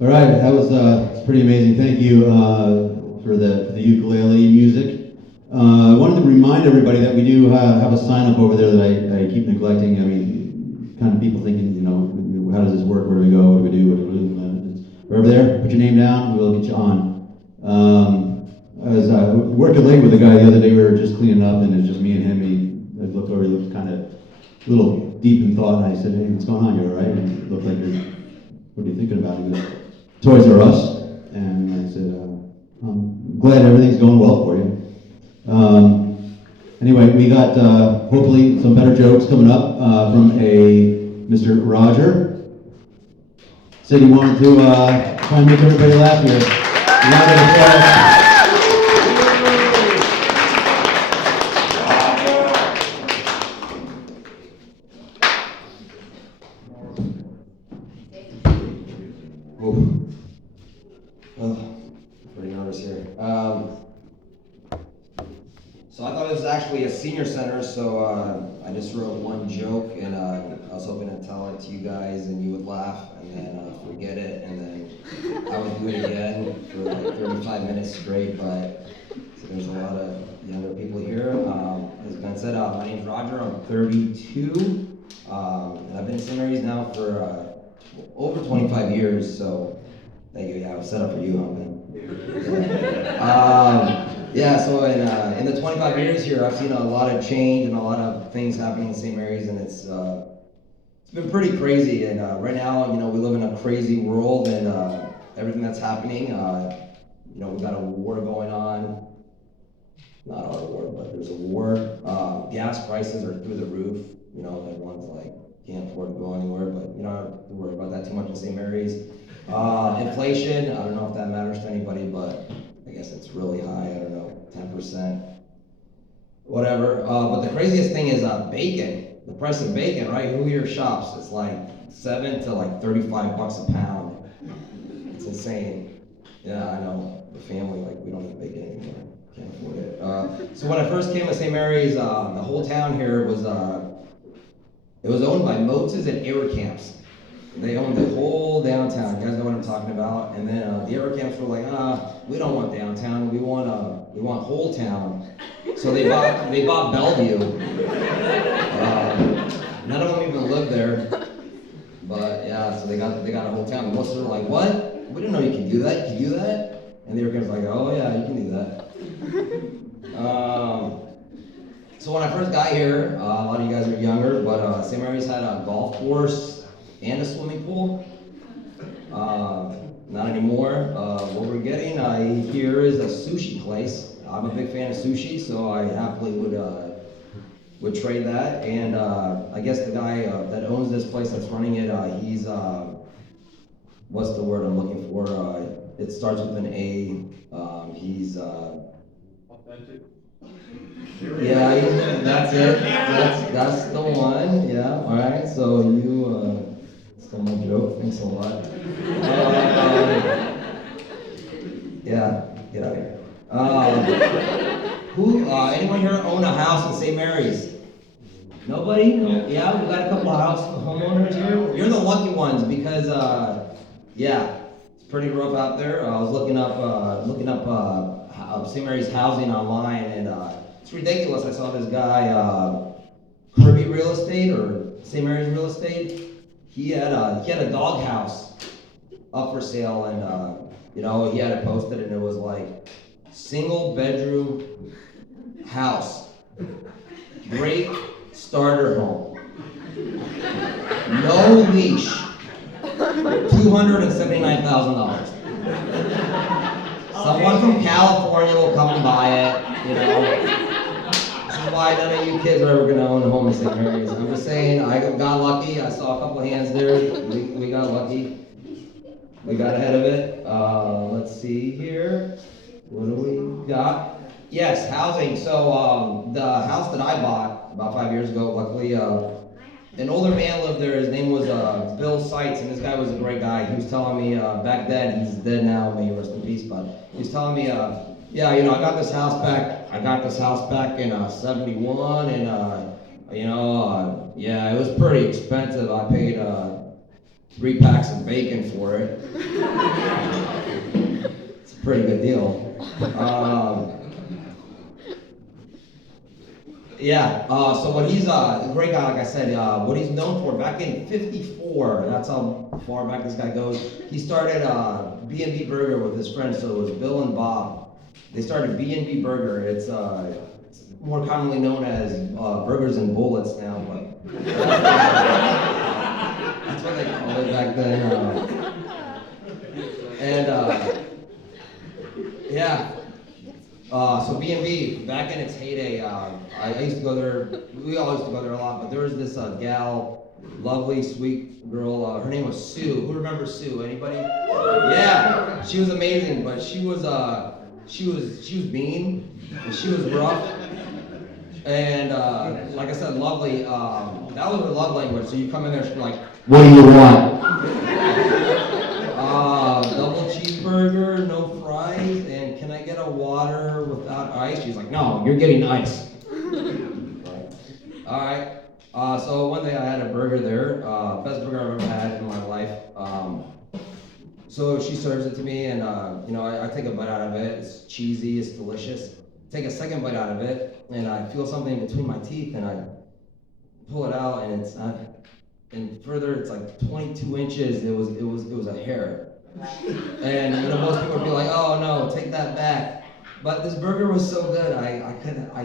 All right, that was it's pretty amazing. Thank you for the ukulele music. I wanted to remind everybody that we do have a sign up over there that I keep neglecting. I mean, kind of people thinking, how does this work? Where do we go? What do we do? What do we do? It's over there. Put your name down. We'll get you on. I was working late with a guy the other day. We were just cleaning up, and it's just me and him. I looked over. He looked kind of a little deep in thought, and I said, "Hey, what's going on? You all right?" And it looked like what are you thinking about? He goes, Toys R Us, and I said, I'm glad everything's going well for you. Anyway, we got hopefully some better jokes coming up from a Mr. Roger. Said he wanted to try and make everybody laugh here. Round of applause. Pretty nervous here. So I thought it was actually a senior center, so I just wrote one joke, and I was hoping to tell it to you guys, and you would laugh, and then forget it, and then I would do it again for like 35 minutes straight. But so there's a lot of younger people here. As Ben said, my name's Roger. I'm 32, and I've been in St. Mary's now for over 25 years. So thank you. Yeah, I was set up for you, huh, Ben? Yeah, so in the 25 years here, I've seen a lot of change and a lot of things happening in St. Mary's, and it's been pretty crazy. And right now, we live in a crazy world, and everything that's happening. We've got a war going on. Not our war, but there's a war. Gas prices are through the roof. Everyone's like can't afford to go anywhere, but you don't have to worry about that too much in St. Mary's. Inflation, I don't know if that matters to anybody, but I guess it's really high, I don't know, 10%, whatever. But the craziest thing is bacon, the price of bacon, right? Who here shops? It's like $7 to like $35 a pound. It's insane. Yeah, I know, the family, like we don't eat bacon anymore, can't afford it. So when I first came to St. Mary's, the whole town here was, it was owned by Motes and Air Camps. They owned the whole downtown. You guys know what I'm talking about. And then the Air Camps were like, we don't want downtown. We want whole town. So they bought Bellevue. None of them even lived there. But yeah, so they got a whole town. Most of them were like, what? We didn't know you could do that. Can you do that? And the Air Camps were like, oh yeah, you can do that. So when I first got here, a lot of you guys are younger, but St. Mary's had a golf course and a swimming pool. Not anymore. What we're getting here is a sushi place. I'm a big fan of sushi, so I happily would trade that. And I guess the guy that owns this place that's running it, he's what's the word I'm looking for? It starts with an A. He's authentic. Yeah, that's it. That's the one. Yeah. All right. So you. Stole my joke, thanks a lot. Yeah, get out of here. Anyone here own a house in St. Mary's? Nobody? No? Yeah, we got a couple of homeowners here. You're the lucky ones because, yeah, it's pretty rough out there. I was looking up St. Mary's housing online, and it's ridiculous. I saw this guy, Kirby Real Estate or St. Mary's Real Estate. He had a dog house up for sale, and he had it posted, and it was like single bedroom house, great starter home, no leash, $279,000. Someone from California will come and buy it, This is why none of you kids are ever going to own a home in St. Mary's. I'm just saying, I got lucky. I saw a couple of hands there. We got lucky. We got ahead of it. Let's see here. What do we got? Yes, housing. So the house that I bought about 5 years ago, luckily, an older man lived there. His name was Bill Seitz, and this guy was a great guy. He was telling me back then, he's dead now, may he rest in peace, but he was telling me, yeah, I got this house back. I got this house back in '71, and yeah, it was pretty expensive. I paid 3 packs of bacon for it. It's a pretty good deal. So what he's a great guy, like I said, what he's known for, back in '54, that's how far back this guy goes, he started BNB Burger with his friends, so it was Bill and Bob. They started BNB Burger. It's more commonly known as Burgers and Bullets now, but that's what they called it back then. So B&B, back in its heyday, I used to go there, we all used to go there a lot, but there was this gal, lovely, sweet girl, her name was Sue. Who remembers Sue? Anybody? Yeah, she was amazing, but she was mean, and she was rough, and like I said, lovely. That was her love language, so you come in there, she'd be like, what do you want? Double cheeseburger, no fries, and can I get a water without ice? She's like, no, you're getting ice. All right. So one day I had a burger there, best burger I've ever had in my life. So she serves it to me, and I take a bite out of it. It's cheesy, it's delicious. Take a second bite out of it, and I feel something between my teeth, and I pull it out, and it's not. And further, it's like 22 inches. It was a hair. And most people would be like, "Oh no, take that back." But this burger was so good, I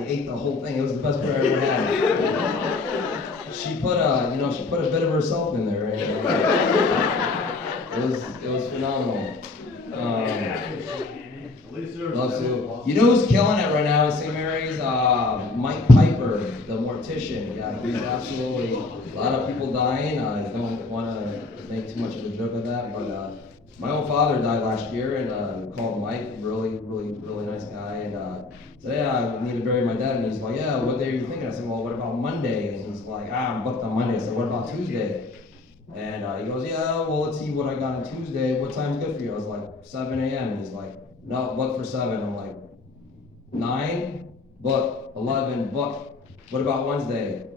ate the whole thing. It was the best burger I ever had. She put a bit of herself in there, and it was phenomenal. Love Sue. You know who's killing it right now in St. Mary's? Mike Piper, the mortician. Yeah, he's absolutely, a lot of people dying. I don't want to make too much of a joke of that, but my own father died last year, and called Mike, really, really, really nice guy, and said, yeah, I need to bury my dad, and he's like, yeah, what day are you thinking? I said, well, what about Monday? And he's like, I'm booked on Monday. I said, what about Tuesday? And he goes, yeah, well, let's see what I got on Tuesday. What time's good for you? I was like, 7 a.m. And he's like, no, book for 7. I'm like, 9? Book. 11? Book. What about Wednesday?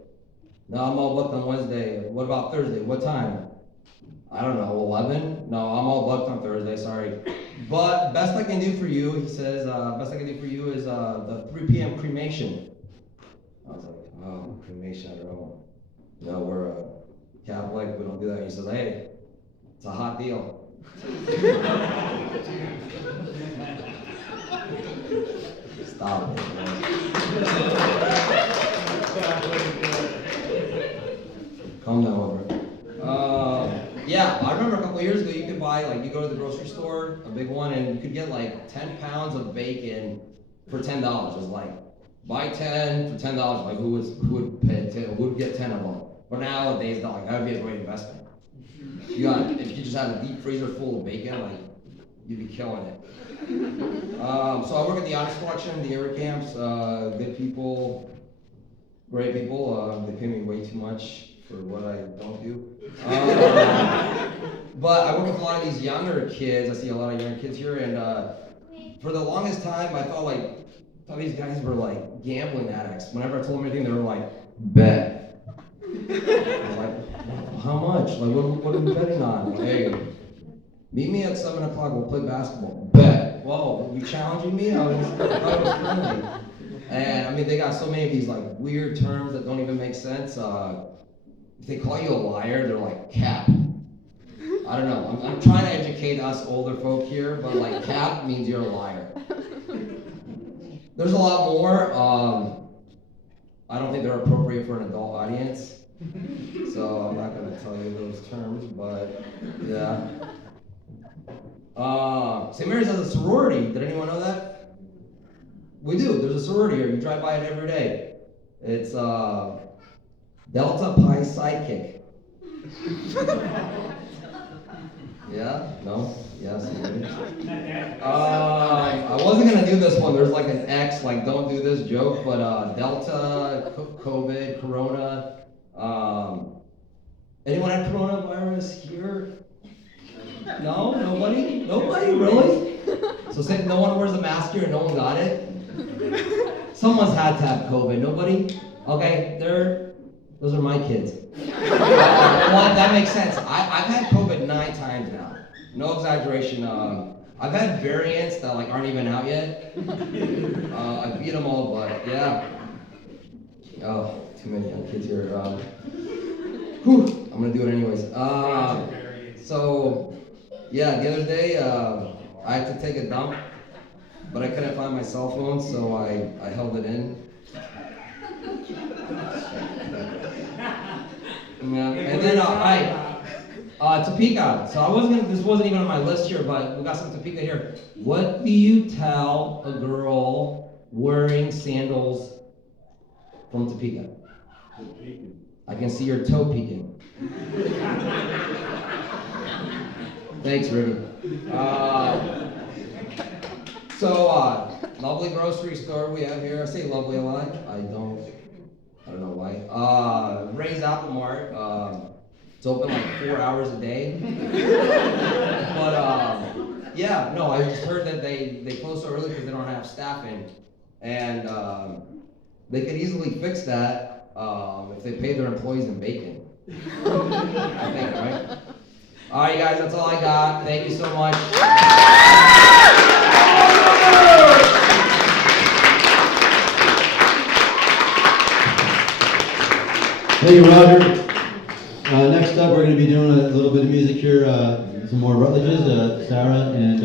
No, I'm all booked on Wednesday. What about Thursday? What time? I don't know, 11? No, I'm all booked on Thursday, sorry. But best I can do for you, he says, best I can do for you is the 3 p.m. cremation. I was like, oh, cremation, I don't know. No, we're Catholic, we don't do that. He says, hey, it's a hot deal. Stop it, man. Calm down, over. I remember a couple of years ago, you could buy, you go to the grocery store, a big one, and you could get 10 pounds of bacon for $10. It was like, buy 10 for $10. Who would get 10 of them? But nowadays, that would be a great investment. If you just had a deep freezer full of bacon, you'd be killing it. So I work at the Honors Collection, the Air Camps, good people, great people. They pay me way too much for what I don't do. But I work with a lot of these younger kids. I see a lot of younger kids here, and for the longest time, I thought these guys were gambling addicts. Whenever I told them anything, they were like, bet. I was like, how much? What are we betting on? Hey, meet me at 7 o'clock, we'll play basketball. Bet. Whoa, are you challenging me? I thought it was friendly. And they got so many of these weird terms that don't even make sense. If they call you a liar, they're like, cap. I don't know, I'm trying to educate us older folk here, but cap means you're a liar. There's a lot more. I don't think they're appropriate for an adult audience, so I'm not going to tell you those terms, but yeah. St. Mary's has a sorority. Did anyone know that? We do. There's a sorority here. You drive by it every day. It's Delta Pi Sidekick. Yeah? No? Yes? I wasn't going to do this one. There's an X, don't do this joke, but Delta, COVID, Corona. Anyone had coronavirus here? No? Nobody? Nobody? Really? So say no one wears a mask here and no one got it? Someone's had to have COVID. Nobody? Okay, Those are my kids. Well, that makes sense. I've had COVID 9 times now. No exaggeration. I've had variants that like aren't even out yet. I beat them all, but yeah. Oh, too many young kids here. Whew, I'm gonna do it anyways. So, yeah, the other day I had to take a dump, but I couldn't find my cell phone, so I held it in. Yeah, and then Topeka. So this wasn't even on my list here, but we got some Topeka here. What do you tell a girl wearing sandals from Topeka? I can see your toe peeking. Thanks, Ruby. Lovely grocery store we have here. I say lovely a lot. I don't know why. Ray's Apple Mart. It's open like 4 hours a day. But yeah, no, I just heard that they close so early because they don't have staffing, and they could easily fix that if they pay their employees in bacon. I think, right? All right, guys, that's all I got. Thank you so much. Thank you, Roger. Next up, we're going to be doing a little bit of music here, some more Rutledges, Sarah and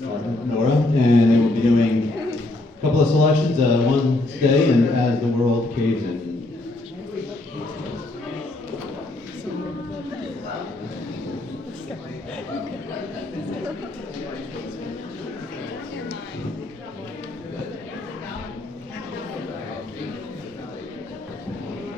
Nora, and they will be doing a couple of selections, One Stay and As the World Caves In.